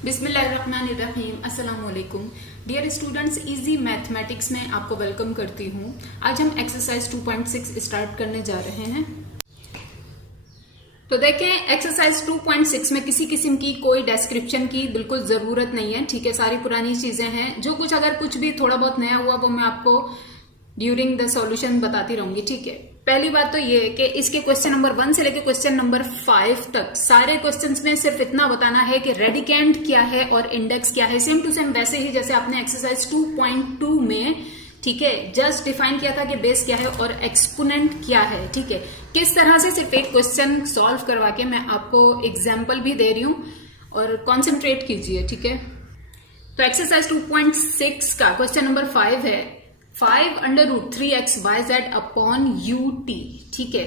बिस्मिल्लाहिर्रहमानिर्रहीम, अस्सलाम वालेकुम। डियर स्टूडेंट्स, इजी मैथमेटिक्स में आपको वेलकम करती हूँ। आज हम एक्सरसाइज 2.6 स्टार्ट करने जा रहे हैं। तो देखें, एक्सरसाइज 2.6 में किसी किस्म की कोई डिस्क्रिप्शन की बिल्कुल जरूरत नहीं है। ठीक है, सारी पुरानी चीजें हैं। जो कुछ अगर कुछ भी थोड़ा बहुत नया हुआ वो मैं आपको ड्यूरिंग द सॉल्यूशन बताती रहूंगी। ठीक है, पहली बात तो ये है कि इसके क्वेश्चन नंबर 1 से लेकर क्वेश्चन नंबर 5 तक सारे क्वेश्चंस में सिर्फ इतना बताना है कि रेडिकेंड क्या है और इंडेक्स क्या है। सेम टू सेम वैसे ही जैसे आपने एक्सरसाइज 2.2 में, ठीक है, जस्ट डिफाइन किया था कि बेस क्या है और एक्सपोनेंट क्या है। ठीक है, किस तरह से सिर्फ एक क्वेश्चन सॉल्व करवा के मैं आपको एग्जाम्पल भी दे रही हूं और कॉन्सेंट्रेट कीजिए। ठीक है, तो एक्सरसाइज 2.6 का क्वेश्चन नंबर 5 है 5√3x(yz) अपॉन ut। ठीक है,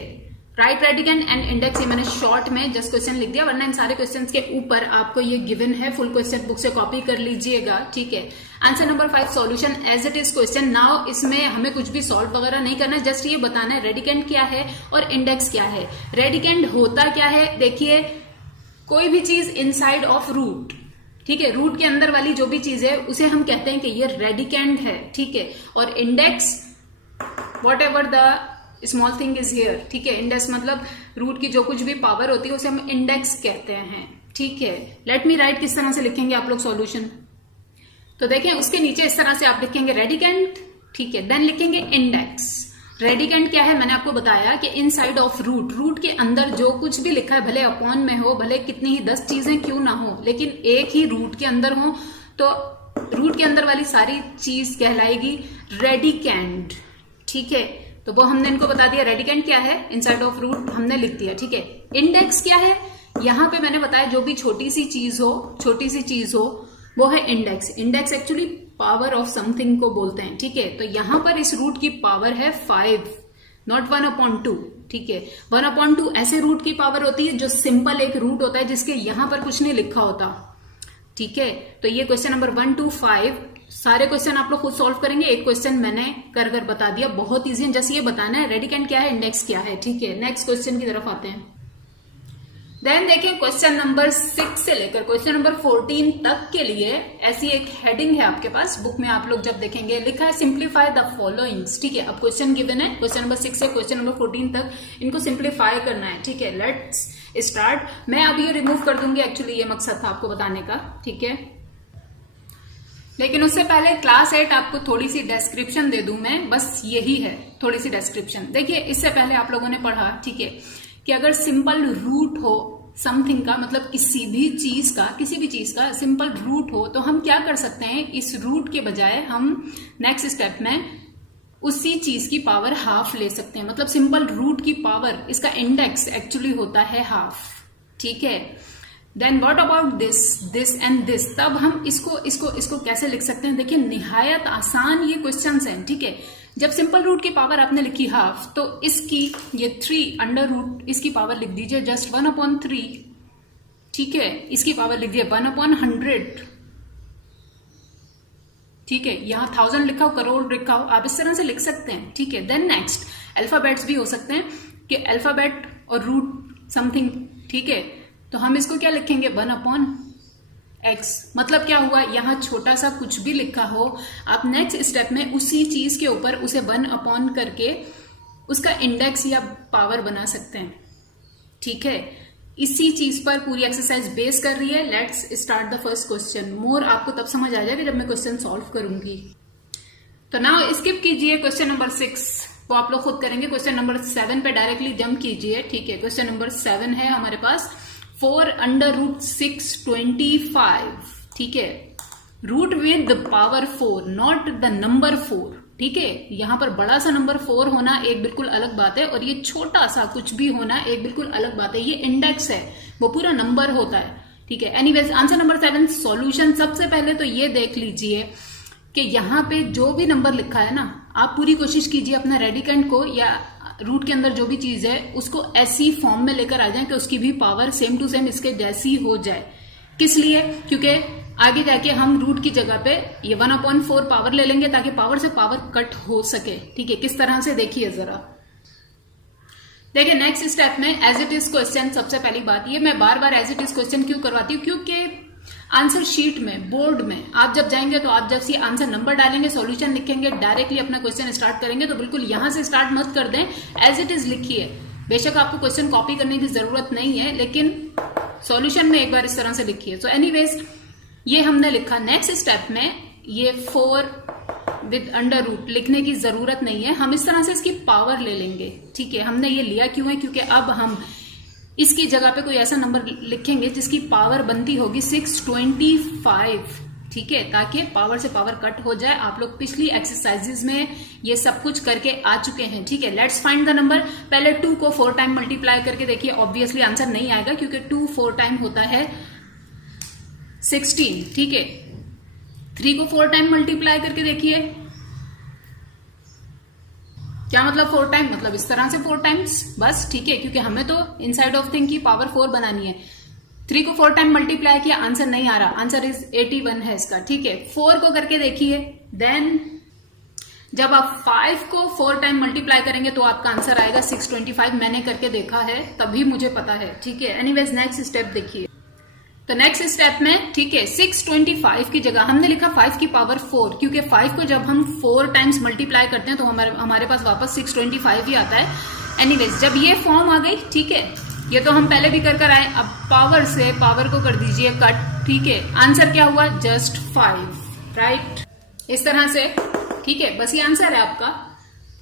राइट रेडिकेंड एंड इंडेक्स, ये मैंने शॉर्ट में जस्ट क्वेश्चन लिख दिया, वरना इन सारे क्वेश्चंस के ऊपर आपको ये गिवन है। फुल क्वेश्चन बुक से कॉपी कर लीजिएगा। ठीक है, answer number 5 solution as it is question. Now इसमें हमें कुछ भी सॉल्व वगैरह नहीं करना है, जस्ट ये बताना है रेडिकेंड क्या है और इंडेक्स क्या है। रेडिकेंड होता क्या है, देखिए, कोई भी चीज इनसाइड ऑफ रूट, ठीक है, रूट के अंदर वाली जो भी चीज है उसे हम कहते हैं कि ये रेडिकेंड है। ठीक है, और index what ever the small thing is here. ठीक है, इंडेक्स मतलब रूट की जो कुछ भी पावर होती है उसे हम इंडेक्स कहते हैं। ठीक है, लेट मी राइट, किस तरह से लिखेंगे आप लोग सॉल्यूशन। तो देखें, उसके नीचे इस तरह से आप लिखेंगे रेडिकेंड, ठीक है, देन लिखेंगे इंडेक्स। रेडिकेंड क्या है, मैंने आपको बताया कि इनसाइड ऑफ रूट, रूट के अंदर जो कुछ भी लिखा है, भले अपॉन में हो, भले कितनी ही 10 चीजें क्यों ना हो, लेकिन एक ही रूट के अंदर हो, तो रूट के अंदर वाली सारी चीज कहलाएगी रेडिकेंड। ठीक है, तो वो हमने इनको बता दिया रेडिकेंड क्या है, इनसाइड ऑफ रूट हमने लिख दिया। ठीक है, इंडेक्स क्या है, यहां पे मैंने बताया जो भी छोटी सी चीज हो वो है index. Index actually power of something को बोलते हैं। ठीक है, तो यहां पर इस रूट की पावर है 5, नॉट 1/2। ठीक है, 1/2 ऐसे रूट की पावर होती है जो सिंपल एक रूट होता है जिसके यहां पर कुछ नहीं लिखा होता। ठीक है, तो ये क्वेश्चन नंबर 1 to 5 सारे क्वेश्चन आप लोग खुद सॉल्व करेंगे। एक क्वेश्चन मैंने कर बता दिया, बहुत इजी है, जस्ट ये बताना है रेडिकेंड क्या है, इंडेक्स क्या है। ठीक है, नेक्स्ट क्वेश्चन की तरफ आते हैं। देन देखिए, क्वेश्चन नंबर 6 से लेकर क्वेश्चन नंबर 14 तक के लिए ऐसी एक हेडिंग है आपके पास बुक में। आप लोग जब देखेंगे लिखा है सिंप्लीफाई द फॉलोइंग्स। ठीक है, अब क्वेश्चन गिवन है क्वेश्चन नंबर 6 से क्वेश्चन नंबर 14 तक, इनको सिंप्लीफाई करना है। ठीक है, लेट्स स्टार्ट। मैं अब ये रिमूव कर दूंगी, एक्चुअली ये मकसद था आपको बताने का। ठीक है, लेकिन उससे पहले क्लास 8 आपको थोड़ी सी डिस्क्रिप्शन दे दूं मैं, बस यही है, थोड़ी सी डिस्क्रिप्शन। देखिए, इससे पहले आप लोगों ने पढ़ा, ठीक है, कि अगर सिंपल रूट हो समथिंग का, मतलब किसी भी चीज का सिंपल रूट हो, तो हम क्या कर सकते हैं, इस रूट के बजाय हम नेक्स्ट स्टेप में उसी चीज की पावर हाफ ले सकते हैं। मतलब सिंपल रूट की पावर, इसका इंडेक्स एक्चुअली होता है हाफ। ठीक है, then what about this and this, तब हम इसको कैसे लिख सकते हैं। देखिए, निहायत आसान ये क्वेश्चंस हैं। ठीक है, जब सिंपल रूट की पावर आपने लिखी हाफ, तो इसकी ये 3 इसकी पावर लिख दीजिए जस्ट 1/3। ठीक है, इसकी पावर लिख दिए 1/100। ठीक है, यहां 1000 लिखा हो, करोड़ लिखा हो, आप इस तरह से लिख सकते हैं। ठीक है, देन नेक्स्ट अल्फाबेट्स भी हो सकते हैं कि अल्फाबेट और रूट समथिंग। ठीक है, तो हम इसको क्या लिखेंगे 1/x। मतलब क्या हुआ, यहां छोटा सा कुछ भी लिखा हो, आप नेक्स्ट स्टेप में उसी चीज के ऊपर उसे 1/ करके उसका इंडेक्स या पावर बना सकते हैं। ठीक है, इसी चीज पर पूरी एक्सरसाइज बेस कर रही है। Let's start the first question. मोर आपको तब समझ आ जाएगा जब मैं क्वेश्चन सॉल्व करूंगी। तो नाउ स्किप कीजिए क्वेश्चन नंबर 6, वो आप लोग खुद करेंगे। क्वेश्चन नंबर 7 पे डायरेक्टली जंप कीजिए। ठीक है, क्वेश्चन नंबर 7 है हमारे पास 4√625। ठीक है, root with the power 4, not the number 4। ठीक है, यहां पर बड़ा सा नंबर 4 होना एक बिल्कुल अलग बात है, और ये छोटा सा कुछ भी होना एक बिल्कुल अलग बात है। ये इंडेक्स है, वो पूरा नंबर होता है। ठीक है, एनीवेज आंसर नंबर 7 सॉल्यूशन। सबसे पहले तो ये देख लीजिए कि यहां पे जो भी नंबर लिखा है ना, आप पूरी कोशिश कीजिए अपना रेडिकेंड को या रूट के अंदर जो भी चीज है उसको ऐसी फॉर्म में लेकर आ जाए कि उसकी भी पावर सेम टू सेम इसके जैसी हो जाए। किस लिए, क्योंकि आगे जाके हम रूट की जगह पे ये 1/4 पावर ले लेंगे ताकि पावर से पावर कट हो सके। ठीक है, किस तरह से देखिए जरा। देखिए, नेक्स्ट स्टेप में एज इट इज क्वेश्चन। सबसे पहली बात, ये मैं बार बार एज इट इज क्वेश्चन क्यों करवाती हूँ, क्योंकि आंसर शीट में, बोर्ड में आप जब जाएंगे तो आप जब सी आंसर नंबर डालेंगे, सॉल्यूशन लिखेंगे, डायरेक्टली अपना क्वेश्चन स्टार्ट करेंगे, तो बिल्कुल यहां से स्टार्ट मत कर दें, एज इट इज लिखिए। बेशक आपको क्वेश्चन कॉपी करने की जरूरत नहीं है, लेकिन सॉल्यूशन में एक बार इस तरह से लिखिए। सो एनीवेज ये हमने लिखा। नेक्स्ट स्टेप में ये 4 विद अंडर रूट लिखने की जरूरत नहीं है, हम इस तरह से इसकी पावर ले लेंगे। ठीक है, हमने ये लिया क्यों है, क्योंकि अब हम इसकी जगह पे कोई ऐसा नंबर लिखेंगे जिसकी पावर बनती होगी 625। ठीक है, ताकि पावर से पावर कट हो जाए। आप लोग पिछली एक्सरसाइजेज में ये सब कुछ करके आ चुके हैं। ठीक है, लेट्स फाइंड द नंबर। पहले 2 को 4 टाइम मल्टीप्लाई करके देखिए, ऑब्वियसली आंसर नहीं आएगा क्योंकि 2 4 टाइम होता है 16। ठीक है, 3 को 4 टाइम मल्टीप्लाई करके देखिए, क्या मतलब 4 टाइम, मतलब इस तरह से 4 टाइम्स बस। ठीक है, क्योंकि हमें तो इनसाइड ऑफ थिंग की पावर 4 बनानी है। 3 को 4 टाइम मल्टीप्लाई किया, आंसर नहीं आ रहा, आंसर इज 81 है इसका। ठीक है, 4 को करके देखिए, देन जब आप 5 को 4 टाइम मल्टीप्लाई करेंगे तो आपका आंसर आएगा 625। मैंने करके देखा है, तभी मुझे पता है। ठीक है, एनीवेज नेक्स्ट स्टेप देखिए। तो नेक्स्ट स्टेप में, ठीक है, 625 की जगह हमने लिखा 5 की पावर 4, क्योंकि 5 को जब हम 4 टाइम्स मल्टीप्लाई करते हैं तो हमारे पास वापस 625 ही आता है। एनीवेज जब ये फॉर्म आ गई, ठीक है, ये तो हम पहले भी कर आए, अब पावर से पावर को कर दीजिए कट। ठीक है, आंसर क्या हुआ, जस्ट 5, राइट, इस तरह से। ठीक है, बस ये आंसर है आपका।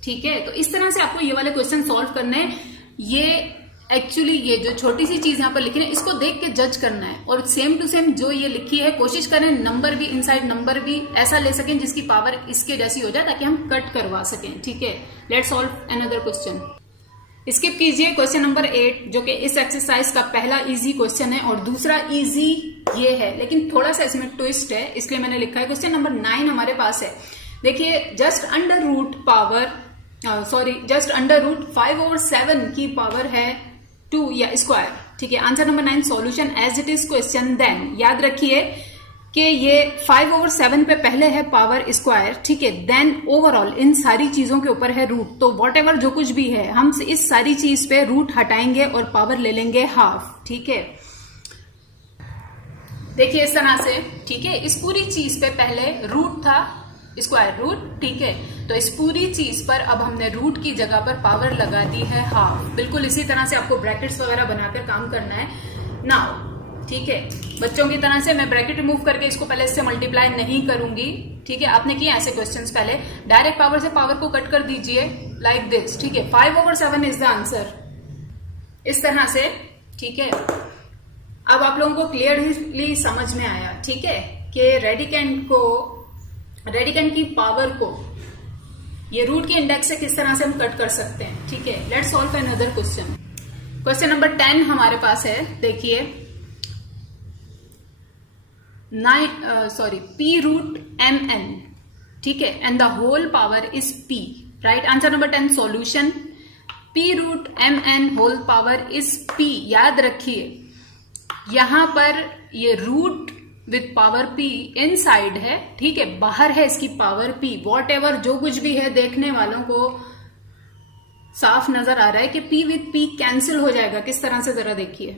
ठीक है, तो इस तरह से आपको ये वाले क्वेश्चन सॉल्व करने हैं। ये एक्चुअली ये जो छोटी सी चीज यहाँ पर लिखी है, इसको देख के जज करना है, और सेम टू सेम जो ये लिखी है कोशिश करें नंबर भी, इनसाइड नंबर भी ऐसा ले सकें जिसकी पावर इसके जैसी हो जाए, ताकि हम कट करवा सकें। ठीक है, let's solve another question. Skip कीजिए क्वेश्चन नंबर 8, जो कि इस एक्सरसाइज का पहला इजी क्वेश्चन है, और दूसरा इजी ये है, लेकिन थोड़ा सा इसमें ट्विस्ट है, इसलिए मैंने लिखा है। क्वेश्चन नंबर 9 हमारे पास है। देखिए, जस्ट अंडर रूट 5/7 की पावर है 2 या स्क्वायर। ठीक है, answer number 9 solution as it is question. Then याद रखिए कि ये 5/7 पे पहले है पावर स्क्वायर। ठीक है, देन ओवरऑल इन सारी चीजों के ऊपर है रूट, तो वॉट एवर जो कुछ भी है हम इस सारी चीज पे रूट हटाएंगे और पावर ले लेंगे हाफ। ठीक है, देखिए इस तरह से। ठीक है, इस पूरी चीज पे पहले रूट था, स्क्वायर रूट। ठीक है, तो इस पूरी चीज पर अब हमने रूट की जगह पर पावर लगा दी है हाफ। बिल्कुल इसी तरह से आपको ब्रैकेट्स वगैरह बनाकर काम करना है नाउ। ठीक है, बच्चों की तरह से मैं ब्रैकेट रिमूव करके इसको पहले इससे मल्टीप्लाई नहीं करूंगी। ठीक है, आपने किया ऐसे क्वेश्चंस पहले, डायरेक्ट पावर से पावर को कट कर दीजिए लाइक दिस। ठीक है, 5/7 इज द आंसर, इस तरह से। ठीक है, अब आप लोगों को क्लियरली समझ में आया। ठीक है, कि रेडिकेंट की पावर को ये रूट के इंडेक्स से किस तरह से हम कट कर सकते हैं। ठीक है, let's solve another question. Question number 10 हमारे पास है। देखिए, p√mn। ठीक है, and the whole power is p, right. Answer number 10 solution, p√mn whole power is p। याद रखिए, यहां पर ये root with power p inside है। ठीक है, बाहर है इसकी पावर p। वॉट एवर जो कुछ भी है, देखने वालों को साफ नजर आ रहा है कि p विद p कैंसिल हो जाएगा। किस तरह से, जरा देखिए।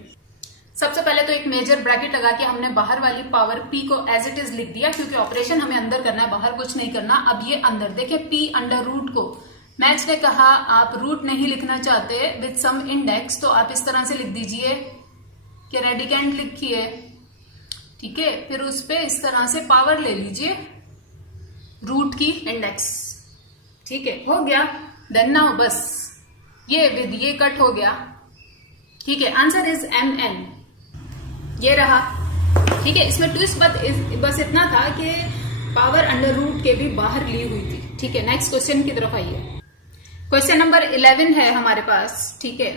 सबसे पहले तो एक मेजर ब्रैकेट लगा के हमने बाहर वाली पावर p को एज इट इज लिख दिया, क्योंकि ऑपरेशन हमें अंदर करना है, बाहर कुछ नहीं करना। अब ये अंदर देखिए, p अंडर रूट को मैच ने कहा आप रूट नहीं लिखना चाहते विद सम इंडेक्स, तो आप इस तरह से लिख दीजिए कि रेडिकेंट लिखिए। ठीक है, फिर उस पे इस तरह से पावर ले लीजिए रूट की इंडेक्स। ठीक है, हो गया। देन नाउ बस ये विद ये कट हो गया। ठीक है, आंसर इज mn, ये रहा। ठीक है, इसमें ट्विस्ट बस इतना था कि पावर अंडर रूट के भी बाहर ली हुई थी। ठीक है, नेक्स्ट क्वेश्चन की तरफ आइए। क्वेश्चन नंबर 11 है हमारे पास। ठीक है,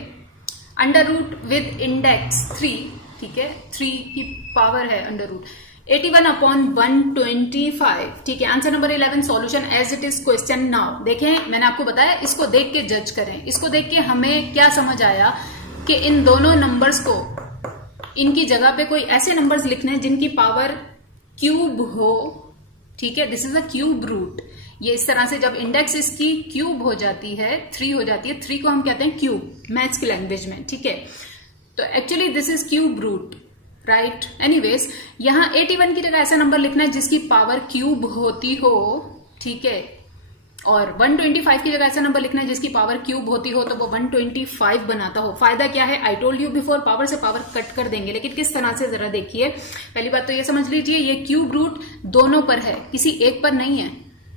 अंडर रूट विद इंडेक्स 3। ठीक है, 3 की पावर है अंडर रूट 81/125। ठीक है, answer number 11 solution as it is question. Now देखें, मैंने आपको बताया इसको देख के जज करें। इसको देख के हमें क्या समझ आया कि इन दोनों नंबर्स को, इनकी जगह पे कोई ऐसे नंबर्स लिखने हैं जिनकी पावर क्यूब हो। ठीक है, this is a cube root. ये इस तरह से जब इंडेक्स इसकी क्यूब हो जाती है, 3 हो जाती है, 3 को हम कहते हैं क्यूब मैथ्स की लैंग्वेज में। ठीक है, तो actually this is cube root, right. Anyways यहाँ 81 की जगह ऐसा नंबर लिखना है जिसकी पावर क्यूब होती हो, ठीक है, और 125 की जगह ऐसा नंबर लिखना है जिसकी पावर क्यूब होती हो तो वो 125 बनाता हो। फायदा क्या है, I told you before, power से पावर कट कर देंगे, लेकिन किस तरह से जरा देखिए। पहली बात तो ये समझ लीजिए ये क्यूब रूट दोनों पर है, किसी एक पर नहीं है,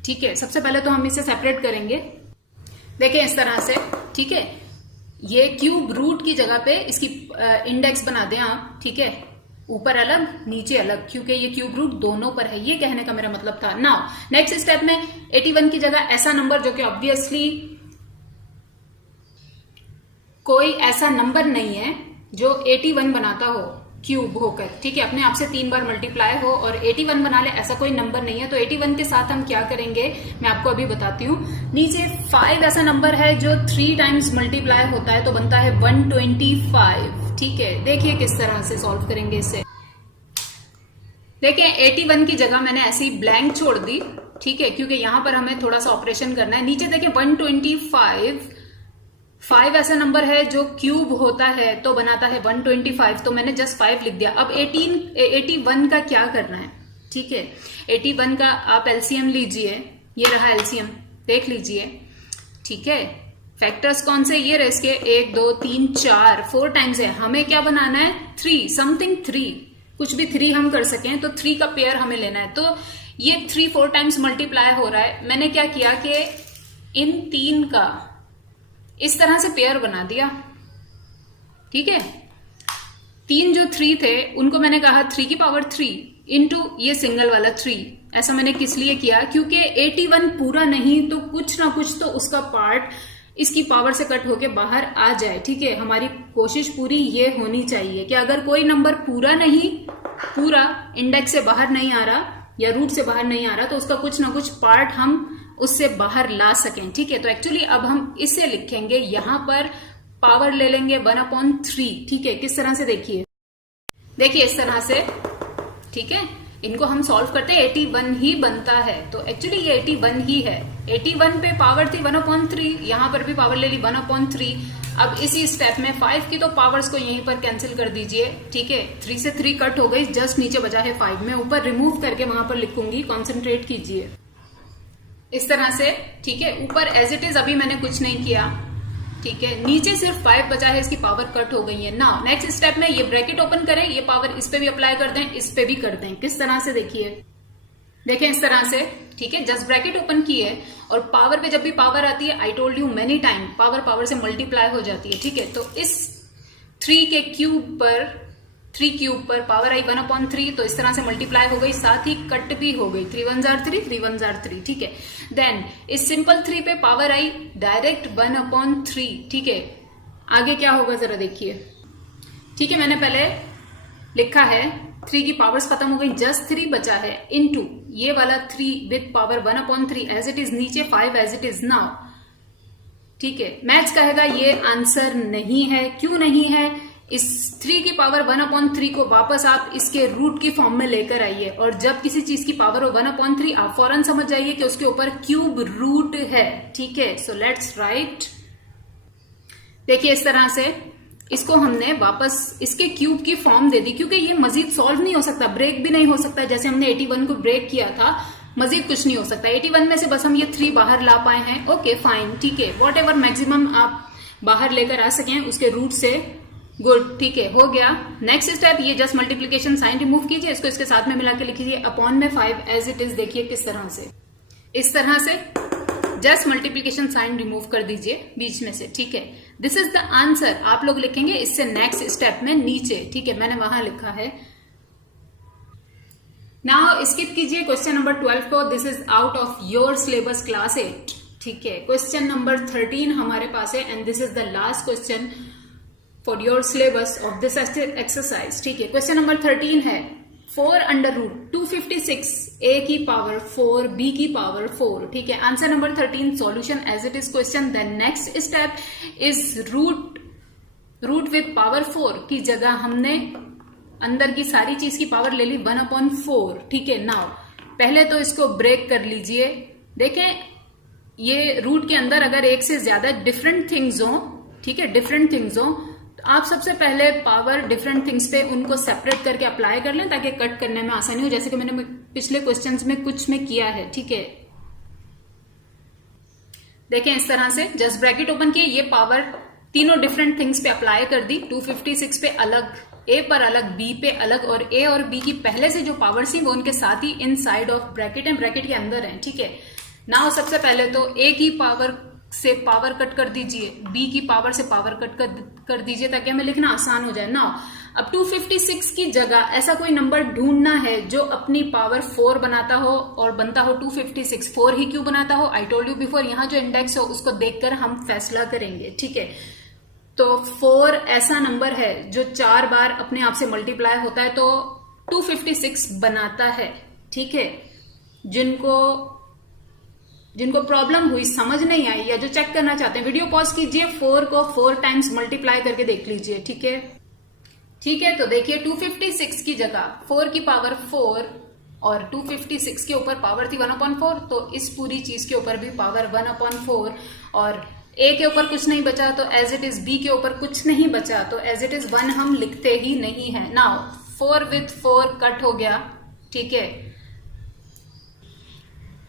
ठीक है। सबसे पहले तो हम इसे सेपरेट करेंगे, देखें इस तरह से, ठीक है। ये क्यूब रूट की जगह पे इसकी इंडेक्स बना दें आप, ठीक है, ऊपर अलग नीचे अलग, क्योंकि ये क्यूब रूट दोनों पर है, ये कहने का मेरा मतलब था। नाउ नेक्स्ट स्टेप में 81 की जगह ऐसा नंबर जो कि ऑब्वियसली कोई ऐसा नंबर नहीं है जो 81 बनाता हो क्यूब होकर, ठीक है, अपने आप से 3 बार मल्टीप्लाई हो और 81 बना ले, ऐसा कोई नंबर नहीं है। तो 81 के साथ हम क्या करेंगे मैं आपको अभी बताती हूँ। नीचे 5 ऐसा नंबर है जो 3 टाइम्स मल्टीप्लाई होता है तो बनता है 125, ठीक है। देखिए किस तरह से सॉल्व करेंगे इसे। देखिए 81 की जगह मैंने ऐसे ही ब्लैंक छोड़ दी, ठीक है, क्योंकि यहां पर हमें थोड़ा सा ऑपरेशन करना है। नीचे देखिए 125, 5 ऐसा नंबर है जो क्यूब होता है तो बनाता है 125, तो मैंने जस्ट 5 लिख दिया। अब 81 का क्या करना है, ठीक है। 81 का आप एलसीएम लीजिए, ये रहा एलसीएम, देख लीजिए, ठीक है। फैक्टर्स कौन से, ये रहे इसके 1 2 3 4, 4 टाइम्स है। हमें क्या बनाना है, 3 समथिंग 3, कुछ भी 3 हम कर सकें तो 3 का पेयर हमें लेना है। तो ये 3 4 टाइम्स मल्टीप्लाई हो रहा है। मैंने क्या किया कि इन 3 का इस तरह से पेयर बना दिया, ठीक है। 3 जो 3 थे उनको मैंने कहा 3 की पावर 3 इंटू ये सिंगल वाला 3। ऐसा मैंने किस लिए किया, क्योंकि 81 पूरा नहीं तो कुछ ना कुछ तो उसका पार्ट इसकी पावर से कट होके बाहर आ जाए, ठीक है। हमारी कोशिश पूरी ये होनी चाहिए कि अगर कोई नंबर पूरा नहीं, पूरा इंडेक्स से बाहर नहीं आ रहा या रूट से बाहर नहीं आ रहा, तो उसका कुछ ना कुछ पार्ट हम उससे बाहर ला सकें, ठीक है। तो एक्चुअली अब हम इसे लिखेंगे, यहां पर पावर ले लेंगे 1/3, ठीक है। किस तरह से देखिए, देखिए इस तरह से, ठीक है। इनको हम सॉल्व करते हैं 81 ही बनता है, तो एक्चुअली ये 81 ही है। 81 पे पावर थी 1/3, यहां पर भी पावर ले ली 1/3। अब इसी स्टेप में 5 की तो पावर्स को यहीं पर कैंसिल कर दीजिए, ठीक है। 3 से 3 कट हो गई, जस्ट नीचे बचा है 5। मैं ऊपर रिमूव करके वहां पर लिखूंगी, कॉन्सेंट्रेट कीजिए इस तरह से, ठीक है। ऊपर एज इट इज अभी मैंने कुछ नहीं किया, ठीक है। नीचे सिर्फ 5 बचा है, इसकी पावर कट हो गई है। नाउ नेक्स्ट स्टेप में ये ब्रैकेट ओपन करें, ये पावर इस पे भी अप्लाई कर दें, इस पे भी कर दें। किस तरह से देखिए, देखें इस तरह से, ठीक है। जस्ट ब्रैकेट ओपन की है और पावर पे जब भी पावर आती है, I told you many time, power से मल्टीप्लाई हो जाती है, ठीक है। तो इस 3 के क्यूब पर, 3 क्यूब पर पावर आई 1/3, तो इस तरह से मल्टीप्लाई हो गई, साथ ही कट भी हो गई, 3 1 जार 3, 3 1 जार 3, ठीक है। देन इस सिंपल 3 पे पावर आई डायरेक्ट 1/3, ठीक है। आगे क्या होगा जरा देखिए, ठीक है। मैंने पहले लिखा है 3 की पावर्स खत्म हो गई, जस्ट 3 बचा है, इनटू ये वाला 3 with power 1/3 as it is, नीचे 5 एज इट इज नाउ, ठीक है। मैथ्स कहेगा ये आंसर नहीं है, क्यों नहीं है। इस 3 की पावर 1/3 को वापस आप इसके रूट की फॉर्म में लेकर आइए, और जब किसी चीज की पावर हो 1/3 आप फौरन समझ जाइए कि उसके ऊपर क्यूब रूट है, ठीक है। सो लेट्स राइट, देखिए इस तरह से इसको हमने वापस इसके क्यूब की फॉर्म दे दी, क्योंकि ये मजीद सॉल्व नहीं हो सकता, ब्रेक भी नहीं हो सकता। जैसे हमने 81 को ब्रेक किया था, मजीद कुछ नहीं हो सकता। 81 में से बस हम ये 3 बाहर ला पाए हैं, ओके फाइन, ठीक है। वॉट एवर मैक्सिमम आप बाहर लेकर आ सकें उसके रूट से, गुड, ठीक है, हो गया। नेक्स्ट स्टेप, ये जस्ट मल्टीप्लीकेशन साइन रिमूव कीजिए, इसको इसके साथ में मिला के लिखिए अपॉन में 5 एज इट इज। देखिए किस तरह से, इस तरह से जस्ट मल्टीप्लीकेशन साइन रिमूव कर दीजिए बीच में से, ठीक है। दिस इज द आंसर, आप लोग लिखेंगे इससे नेक्स्ट स्टेप में नीचे, ठीक है। मैंने वहां लिखा है। नाउ स्किप कीजिए क्वेश्चन नंबर 12 को, this is out of your syllabus class 8, ठीक है। क्वेश्चन नंबर 13 हमारे पास है and this is the last question for your syllabus of this exercise, ठीक है। क्वेश्चन नंबर 13 है 4√256 a की पावर 4 b की पावर 4, ठीक है। Answer number 13 solution as it is question. Then next step is root with power 4 की जगह हमने अंदर की सारी चीज की पावर ले ली 1/4, ठीक है। नाउ पहले तो इसको ब्रेक कर लीजिए, देखें ये रूट के अंदर अगर एक से ज्यादा डिफरेंट थिंग्स हो, ठीक है, डिफरेंट थिंग्स हो, तो आप सबसे पहले पावर डिफरेंट थिंग्स पे उनको सेपरेट करके अप्लाई कर लें ताकि कट करने में आसानी हो, जैसे कि मैंने पिछले क्वेश्चंस में कुछ में किया है। ठीक है, देखें इस तरह से जस्ट ब्रैकेट ओपन किए, ये पावर तीनों डिफरेंट थिंग्स पे अप्लाई कर दी। 256 पे अलग, ए पर अलग, बी पे अलग, और ए और बी की पहले से जो पावर थी वो उनके साथ ही inside of bracket and bracket के अंदर है। ठीक है, नाउ सबसे पहले तो ए की पावर से पावर कट कर दीजिए, बी की पावर से पावर कट कर दीजिए ताकि हमें लिखना आसान हो जाए। नाउ अब 256 की जगह ऐसा कोई नंबर ढूंढना है जो अपनी पावर 4 बनाता हो और बनता हो 256। 4 ही क्यों बनाता हो, आई टोल्ड यू बिफोर, यहाँ जो इंडेक्स हो उसको देखकर हम फैसला करेंगे। ठीक है, तो 4 ऐसा नंबर है जो 4 बार अपने आप से मल्टीप्लाई होता है तो 256 बनाता है। ठीक है, जिनको प्रॉब्लम हुई, समझ नहीं आई, या जो चेक करना चाहते हैं, वीडियो पॉज कीजिए, 4 को 4 टाइम्स मल्टीप्लाई करके देख लीजिए। ठीक है, ठीक है, तो देखिए 256 की जगह 4 की पावर 4 और 256 के ऊपर पावर थी 1/4, तो इस पूरी चीज के ऊपर भी पावर 1/4, और ए के ऊपर कुछ नहीं बचा तो एज इट इज, बी के ऊपर कुछ नहीं बचा तो एज इट इज 1 हम लिखते ही नहीं है। नाउ 4 विथ 4 कट हो गया। ठीक है,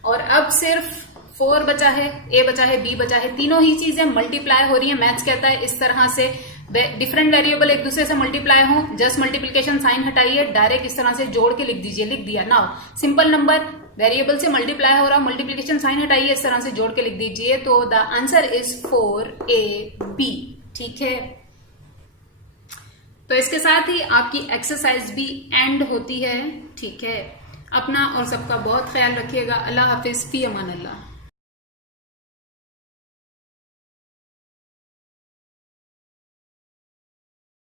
और अब सिर्फ 4 बचा है, ए बचा है, बी बचा है, तीनों ही चीजें मल्टीप्लाई हो रही है। मैथ्स कहता है इस तरह से डिफरेंट वेरिएबल एक दूसरे से मल्टीप्लाई हो, जस्ट मल्टीप्लीकेशन साइन हटाइए, डायरेक्ट इस तरह से जोड़ के लिख दीजिए, लिख दिया। नाउ सिंपल नंबर वेरिएबल से मल्टीप्लाई हो रहा, मल्टीप्लीकेशन साइन हटाइए, इस तरह से जोड़ के लिख दीजिए, तो द आंसर इज 4AB। ठीक है, तो इसके साथ ही आपकी एक्सरसाइज भी एंड होती है। ठीक है, अपना और सबका बहुत ख्याल रखिएगा। अल्लाह हाफिज, फी अमान अल्लाह।